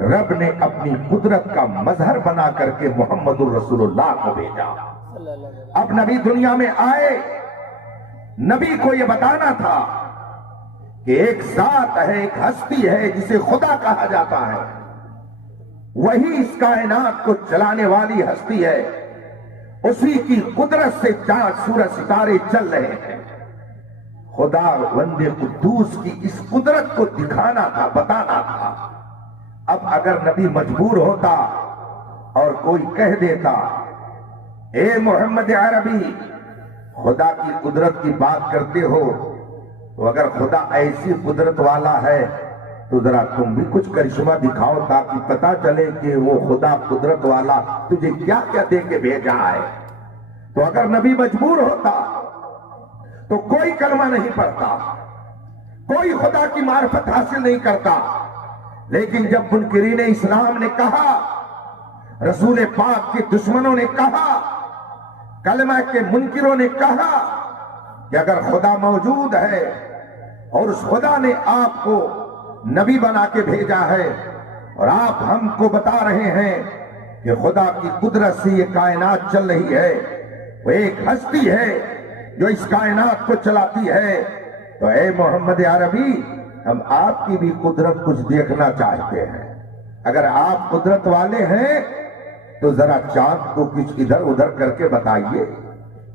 رب نے اپنی قدرت کا مظہر بنا کر کے محمد الرسول اللہ کو بھیجا۔ اب نبی دنیا میں آئے، نبی کو یہ بتانا تھا کہ ایک ذات ہے، ایک ہستی ہے جسے خدا کہا جاتا ہے، وہی اس کائنات کو چلانے والی ہستی ہے، اسی کی قدرت سے چاند سورج ستارے چل رہے ہیں۔ خدا وند قدوس کی اس قدرت کو دکھانا تھا، بتانا تھا۔ اب اگر نبی مجبور ہوتا اور کوئی کہہ دیتا اے محمد عربی خدا کی قدرت کی بات کرتے ہو، تو اگر خدا ایسی قدرت والا ہے تو ذرا تم بھی کچھ کرشمہ دکھاؤ تاکہ پتا چلے کہ وہ خدا قدرت والا تجھے کیا کیا دے کے بھیجا ہے۔ تو اگر نبی مجبور ہوتا تو کوئی کلمہ نہیں پڑھتا، کوئی خدا کی معرفت حاصل نہیں کرتا۔ لیکن جب منکرین اسلام نے کہا، رسول پاک کے دشمنوں نے کہا، کلمہ کے منکروں نے کہا کہ اگر خدا موجود ہے اور اس خدا نے آپ کو نبی بنا کے بھیجا ہے اور آپ ہم کو بتا رہے ہیں کہ خدا کی قدرت سے یہ کائنات چل رہی ہے، وہ ایک ہستی ہے جو اس کائنات کو چلاتی ہے، تو اے محمد عربی ہم آپ کی بھی قدرت کچھ دیکھنا چاہتے ہیں۔ اگر آپ قدرت والے ہیں تو ذرا چاند کو کچھ ادھر ادھر کر کے بتائیے۔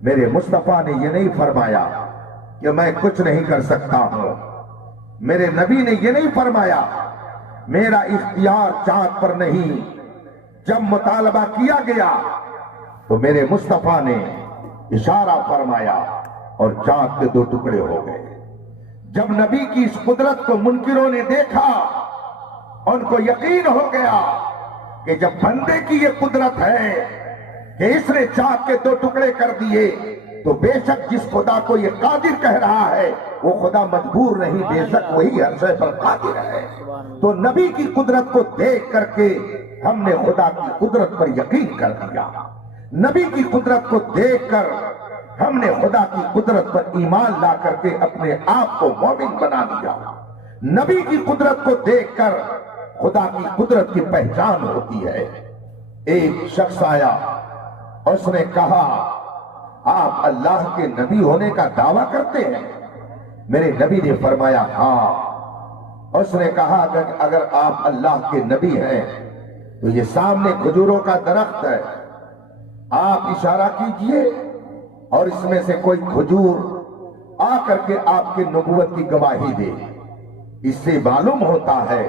میرے مصطفیٰ نے یہ نہیں فرمایا کہ میں کچھ نہیں کر سکتا ہوں، میرے نبی نے یہ نہیں فرمایا میرا اختیار چاند پر نہیں۔ جب مطالبہ کیا گیا تو میرے مصطفیٰ نے اشارہ فرمایا اور چاند کے دو ٹکڑے ہو گئے۔ جب نبی کی اس قدرت کو منکروں نے دیکھا، ان کو یقین ہو گیا کہ جب بندے کی یہ قدرت ہے کہ اس نے چاند کے دو ٹکڑے کر دیے، تو بے شک جس خدا کو یہ قادر کہہ رہا ہے وہ خدا مجبور نہیں، بے شک وہی ہر شے پر قادر ہے۔ تو نبی کی قدرت کو دیکھ کر کے ہم نے خدا کی قدرت پر یقین کر دیا، نبی کی قدرت کو دیکھ کر ہم نے خدا کی قدرت پر ایمان لا کر کے اپنے آپ کو مومن بنا دیا۔ نبی کی قدرت کو دیکھ کر خدا کی قدرت کی پہچان ہوتی ہے۔ ایک شخص آیا، اس نے کہا آپ اللہ کے نبی ہونے کا دعویٰ کرتے ہیں؟ میرے نبی نے فرمایا ہاں۔ اس نے کہا اگر آپ اللہ کے نبی ہیں تو یہ سامنے کھجوروں کا درخت ہے، آپ اشارہ کیجئے اور اس میں سے کوئی کھجور آ کر کے آپ کے نبوت کی گواہی دے۔ اس سے معلوم ہوتا ہے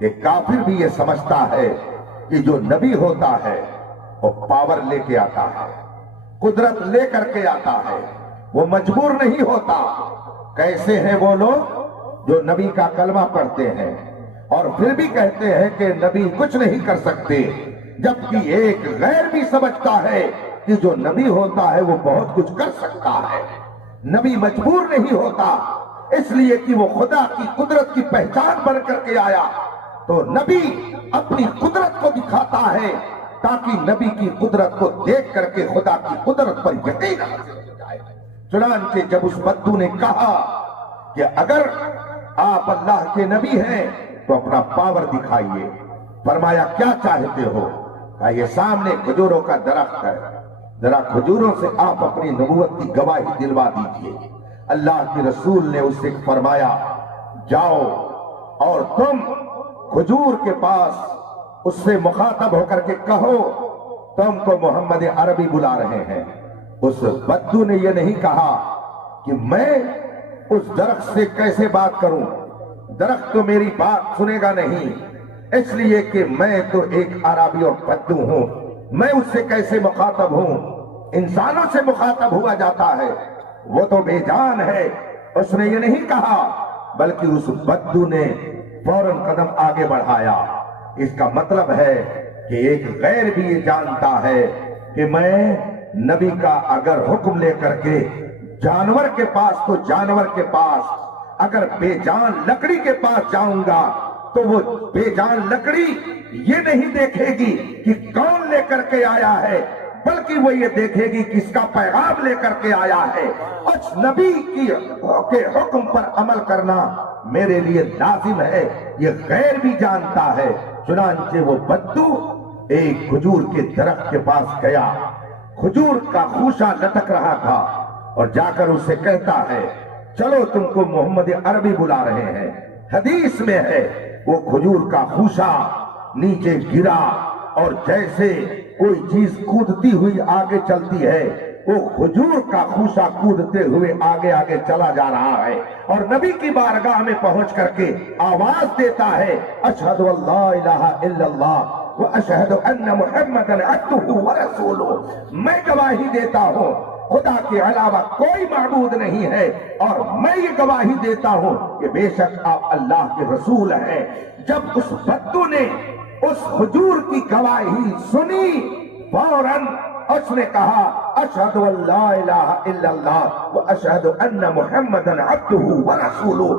کہ کافر بھی یہ سمجھتا ہے کہ جو نبی ہوتا ہے وہ پاور لے کے آتا ہے، قدرت لے کر کے آتا ہے، وہ مجبور نہیں ہوتا۔ کیسے ہیں وہ لوگ جو نبی کا کلمہ پڑھتے ہیں اور پھر بھی کہتے ہیں کہ نبی کچھ نہیں کر سکتے، جبکہ ایک غیر بھی سمجھتا ہے کہ جو نبی ہوتا ہے وہ بہت کچھ کر سکتا ہے۔ نبی مجبور نہیں ہوتا، اس لیے کہ وہ خدا کی قدرت کی پہچان بن کر کے آیا، تو نبی اپنی قدرت کو دکھاتا ہے تاکہ نبی کی قدرت کو دیکھ کر کے خدا کی قدرت پر یقین حاصل ہو جائے۔ چنانچہ جب اس بدو نے کہا کہ اگر آپ اللہ کے نبی ہیں تو اپنا پاور دکھائیے، فرمایا کیا چاہتے ہو؟ کہا یہ سامنے کھجوروں کا درخت ہے، ذرا کھجوروں سے آپ اپنی نبوت کی گواہی دلوا دیجئے۔ اللہ کے رسول نے اس سے فرمایا جاؤ اور تم کھجور کے پاس اس سے مخاطب ہو کر کے کہو تم کو محمد عربی بلا رہے ہیں۔ اس بدو نے یہ نہیں کہا کہ میں اس درخت سے کیسے بات کروں، درخت تو میری بات سنے گا نہیں، اس لیے کہ میں تو ایک عربی اور بدو ہوں، میں اس سے کیسے مخاطب ہوں؟ انسانوں سے مخاطب ہوا جاتا ہے، وہ تو بے جان ہے۔ اس نے یہ نہیں کہا، بلکہ اس بدو نے فوراً قدم آگے بڑھایا۔ اس کا مطلب ہے کہ ایک غیر بھی یہ جانتا ہے کہ میں نبی کا اگر حکم لے کر کے جانور کے پاس تو جانور کے پاس، اگر بے جان لکڑی کے پاس جاؤں گا تو وہ بے جان لکڑی یہ نہیں دیکھے گی کہ کون لے کر کے آیا ہے، بلکہ وہ یہ دیکھے گی کس کا پیغام لے کر کے آیا ہے۔ اجنبی کے حکم پر عمل کرنا میرے لیے لازم ہے، یہ غیر بھی جانتا ہے۔ چنانچہ وہ بدو ایک کھجور کے درخت کے پاس گیا، کھجور کا خوشہ لٹک رہا تھا، اور جا کر اسے کہتا ہے چلو تم کو محمد عربی بلا رہے ہیں۔ حدیث میں ہے وہ کھجور کا خوشہ نیچے گرا، اور جیسے کوئی چیز کودتی ہوئی آگے چلتی ہے، وہ کھجور کا خوشہ کودتے ہوئے آگے آگے چلا جا رہا ہے، اور نبی کی بارگاہ میں پہنچ کر کے آواز دیتا ہے اشہد ان لا الہ الا اللہ واشہد ان محمدا عبدہ ورسولہ، میں گواہی دیتا ہوں خدا کے علاوہ کوئی معبود نہیں ہے، اور میں یہ گواہی دیتا ہوں کہ بے شک آپ اللہ کے رسول ہیں۔ جب اس بدو نے اس کھجور کی گواہی سنی، فوراً اس نے کہا اشہد ان لا الہ الا اللہ واشہد ان محمدا عبدہ ورسولہ۔